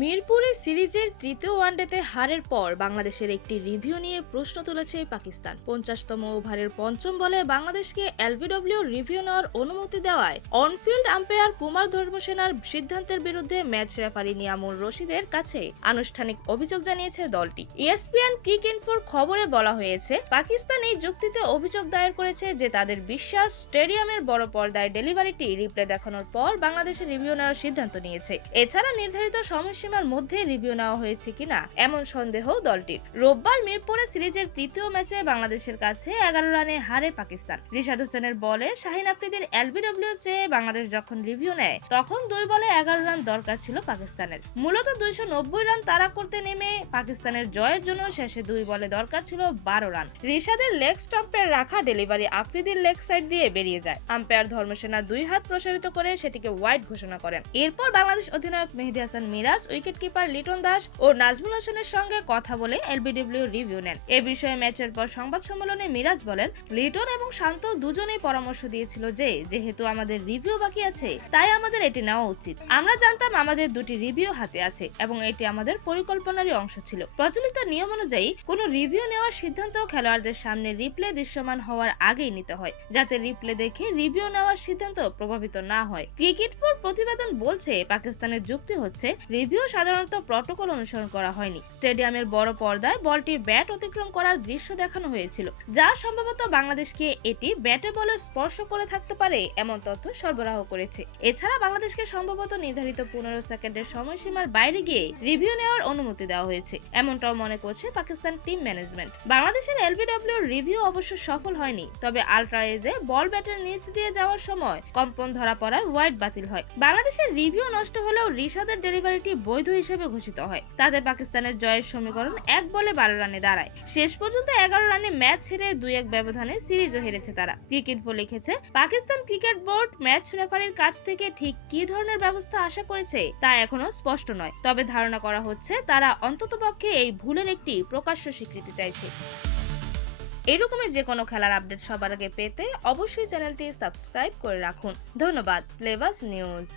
মিরপুরে সিরিজের তৃতীয় ওয়ানডেতে হারের পর বাংলাদেশের একটি রিভিউ নিয়ে প্রশ্ন তুলেছে পাকিস্তান। 50তম ওভারের পঞ্চম বলে বাংলাদেশকে এলবিডব্লিউ রিভিউ নেওয়ার অনুমতি দেওয়ায় অনফিল্ড আম্পায়ার কুমার ধর্মসেনার সিদ্ধান্তের বিরুদ্ধে ম্যাচ রেফারি নিয়ামুর রশিদের কাছে আনুষ্ঠানিক অভিযোগ জানিয়েছে দলটি। ইএসপিএন ক্রিক ইনফোর খবরে বলা হয়েছে, পাকিস্তান এই যুক্তিতে অভিযোগ দায়ের করেছে যে তাদের বিশ্বাস স্টেডিয়ামের বড় পর্দায় ডেলিভারিটি রিপ্লে দেখানোর পর বাংলাদেশের রিভিউ নেওয়ার সিদ্ধান্ত নিয়েছে। এছাড়া নির্ধারিত সময়সীমার মধ্যে রিভিউ নেওয়া হয়েছে কিনা এমন সন্দেহ দলটির। রোববার মিরপুরে সিরিজের তৃতীয় ম্যাচে বাংলাদেশের কাছে 11 রানে হারে পাকিস্তান। রিশাদ হোসেনের বলে শাহিন আফ্রিদির এলবিডব্লিউ চেয়ে বাংলাদেশ যখন রিভিউ নেয় তখন 2 বলে 11 রান দরকার ছিল পাকিস্তানের। মূলত 290 রান তাড়া করতে নেমে পাকিস্তানের জয়ের জন্য শেষে 2 বলে দরকার ছিল 12 রান। রিশাদের লেগ স্টাম্পের রাখা ডেলিভারি আফ্রিদির লেগ সাইড দিয়ে বেরিয়ে যায়। আম্পায়ার ধর্মসেনা 2 হাত প্রসারিত করে সেটিকে ওয়াইড ঘোষণা করেন। এরপর বাংলাদেশ অধিনায়ক মেহেদী হাসান মিরাজ, উইকেট কিপার লিটন দাস ও নাজমুল হোসেনের সঙ্গে কথা বলে এলবিডব্লিউ রিভিউ নেন। এ বিষয়ে ম্যাচের পর সংবাদ সম্মেলনে মিরাজ বলেন, লিটন এবং শান্ত দুজনেই পরামর্শ দিয়েছিল যে যেহেতু আমাদের রিভিউ বাকি আছে তাই আমাদের এটি নেওয়া উচিত। আমরা জানতাম আমাদের দুটি রিভিউ হাতে আছে এবং এটি আমাদের পরিকল্পনারই অংশ ছিল। প্রচলিত নিয়ম অনুযায়ী কোনো রিভিউ নেওয়ার সিদ্ধান্ত খেলোয়াড়দের সামনে রিপ্লে দৃশ্যমান হওয়ার আগেই নিতে হয়, যাতে রিপ্লে দেখে রিভিউ নেওয়ার সিদ্ধান্ত প্রভাবিত না হয়। ক্রিকেট ফোর প্রতিবেদন বলছে, পাকিস্তানের যুক্তি হচ্ছে রিভিউ সাধারণত প্রটোকল অনুসরণ করা হয়নি। স্টেডিয়ামের বড় পর্দায় বলটি ব্যাট অতিক্রম করার দৃশ্য দেখানো হয়েছিল, যা সম্ভবত বাংলাদেশকে এটি ব্যাটে বলে স্পর্শ করে থাকতে পারে এমন তথ্য সরবরাহ করেছে। এছাড়া বাংলাদেশকে সম্ভবত নির্ধারিত 15 সেকেন্ডের সময়সীমার বাইরে গিয়ে রিভিউ নেওয়ার অনুমতি দেওয়া হয়েছে, এমনটাও মনে করছে পাকিস্তান টিম ম্যানেজমেন্ট। বাংলাদেশের এলবিডব্লিউ রিভিউ অবশ্য সফল হয়নি, তবে আলট্রা এজে বল ব্যাটের নিচ দিয়ে যাওয়ার সময় কম্পন ধরা পড়ায় ওয়াইড বাতিল হয়। বাংলাদেশের রিভিউ নষ্ট হলেও রিশাদের ডেলিভারিটি বৈধ হিসেবে ঘোষিত হয়। তাতে পাকিস্তানের জয়ের সমীকরণ 1 বলে 12 রানে দাঁড়ায়। শেষ পর্যন্ত 11 রানে ম্যাচ হেরে 2-1 ব্যবধানে সিরিজও হেরেছে তারা। ক্রিকেট ফো লিখেছে, পাকিস্তান ক্রিকেট বোর্ড ম্যাচ রেফারির কাছ থেকে ঠিক কি ধরনের ব্যবস্থা আশা করেছে তা এখনো স্পষ্ট নয়, তবে ধারণা করা হচ্ছে তারা অন্ততপক্ষে এই ভুলের একটি প্রকাশ্য স্বীকৃতি চাইছে। এরকমই যে কোনো খেলার আপডেট সবার আগে পেতে অবশ্যই চ্যানেলটি সাবস্ক্রাইব করে রাখুন। ধন্যবাদ। প্লেবাস নিউজ।